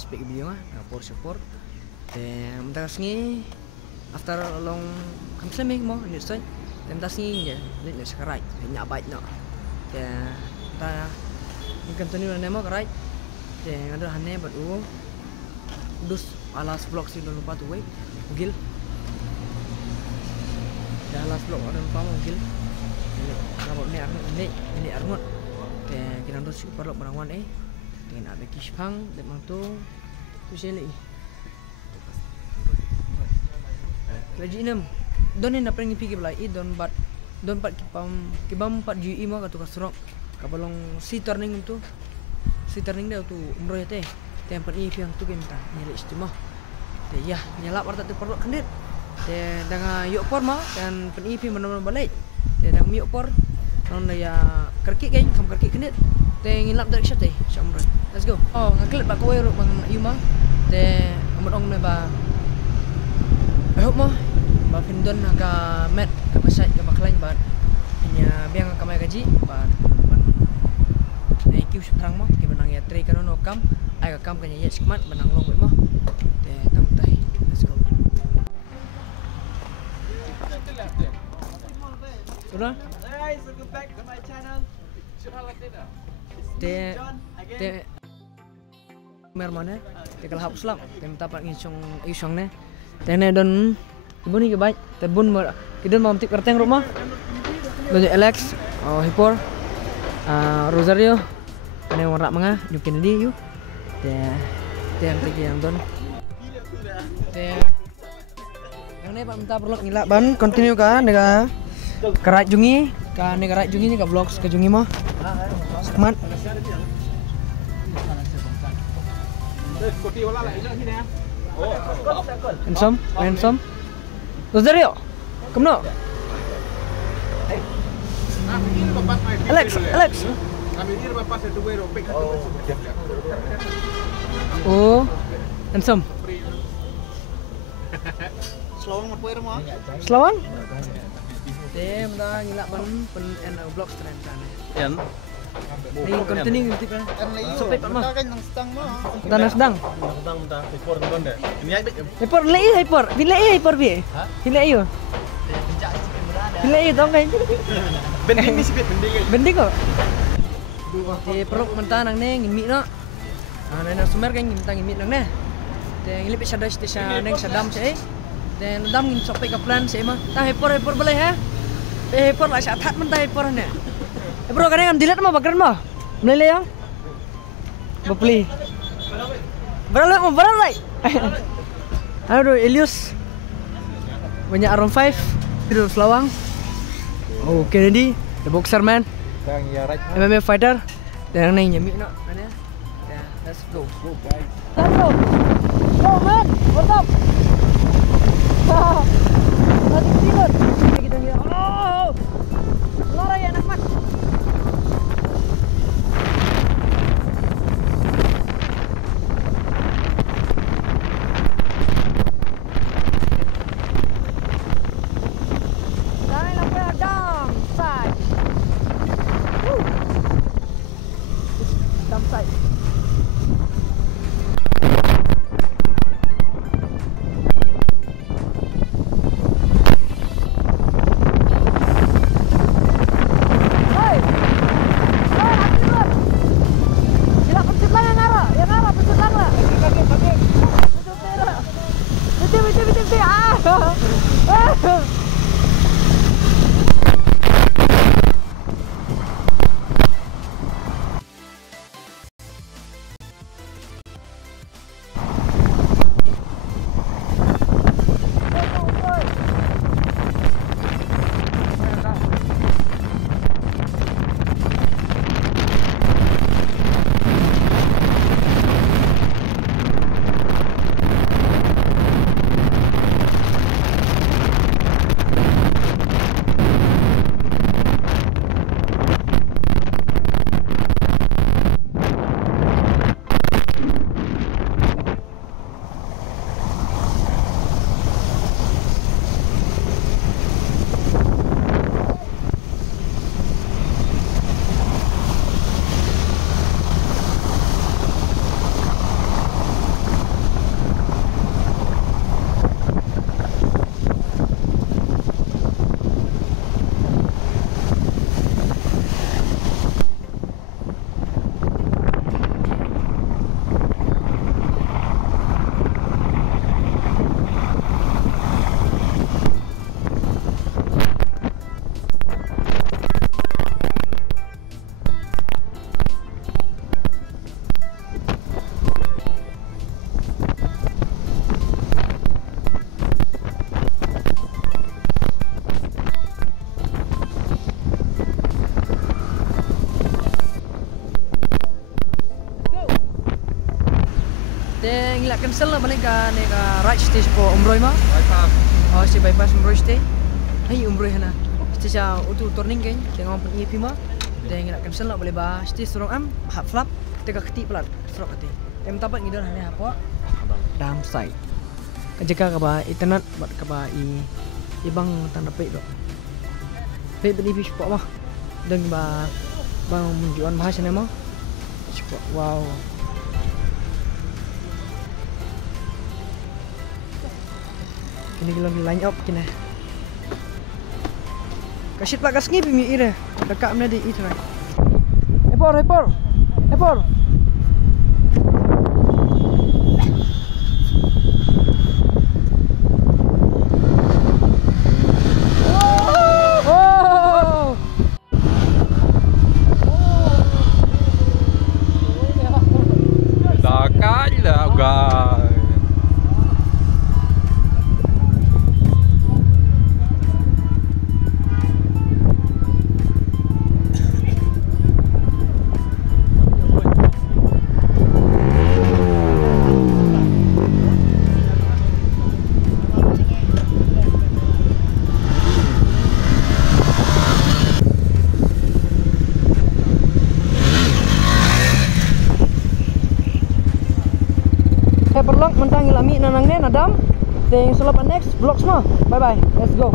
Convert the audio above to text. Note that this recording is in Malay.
speak video por support then tas ni after a long consuming mo ni soy then tas ni ya ni sekarang nya baik no then ta ni continue na mo right then ada hane but dus alas vlog si lupa tu gil ya alas vlog ada lupa mo gil ngabot ni arngot then kita dus super lok berawan dengan ada kishpang dan mantu tu seli lagi enam don ni napeng pergi belai don pat kibam pat GE mo katu kasrok kabalong si turning dia tu umroh ya teh tempat ini yang tu kita nyala istimewa teh ya nyala warta tu perlu kendit teh dengan yuk por mah dan penipi benar-benar balik teh dengan yuk por non ya kerkik kan kam kerkik kendit teh ngilap dari shot teh syamran let's go ngaklit bak kowe bang Yuma teh amot ne ba I hope mo ba pindon ka met ka pasay ka baklain ba nya biang ka may gaji ba thank you sekarang mo kay benang ya tray kanon kam ay ka kam kanya yes kman benang long mo teh tam tay let's go sudah guys, welcome back to my channel. teh mermane teh kalau hapus lang teh minta pak isong ne teh ne don ibu ni ke baik teh bun kidon mau tik kerteng rumah don Alex Hipor Rosario ane warna manga nyukin di yu teh yang tegi yang don teh yang ne pak minta perlu ngilak ban continue ka nega kerat jungi ka nega kerat jungi ni ka vlogs ke jungi mah semat handsome Rosario come no Alex oh handsome Selawang teh menda ngilak ban pen vlog trend sana Yan. ni continue gitu kan sampai pak mah tanah sedang Sedang minta ekspor nonton deh. Ini aja. Hyper lei hyper. Bila hyper bi. Bila iyo. Bila iyo dong kan. Bending ni sipit bending. Bending kok. Di perlu mentah nang ne ngimi no. Nang sumer kan ngimtang ngimi nang ne. De ngilip sada station nang sadam se. De dam ngin sope ka plan se mah. Ta hyper boleh ha. Hyper lah sa that mentah hyper ne. Bro kadang dilat mah bakran mah. Melele yang. Beli. Berapa? Aduh, Elius. Banyak around 5. Tidur Selawang. Oh, Kennedy, the boxer man. MMA fighter. Dan yang nyemi no. Mana? Ya, let's go. Go guys. Let's go. Go man. What's up? Lagi tidur. Kita ni. Oh. Lora ya anak mak. ngilak cancel lah balik ka right stage po umroy mo. Bypass. Oh si bypass umroy stay. Ay umroy hana. Stage utu turning kan tengok pun EP mo. Dan ngilak cancel lah boleh ba stage surong am hap flap teka keti pelat surok keti. Em tapat ngidon hanya apa? Dam side. Kajaka ka ba internet buat ka ba ibang tanda pe do. Pe beli fish po mah. Dan ba bang menjuan bahasa nama. Wow. Kini lagi line up kini. Kasih pak kasih ni ire. Dekat mana di itu kan. Epor. Dah kalah guys. Perlok mentang ilami nanang ne nadam. Then sulap next vlog semua. Bye bye. Let's go.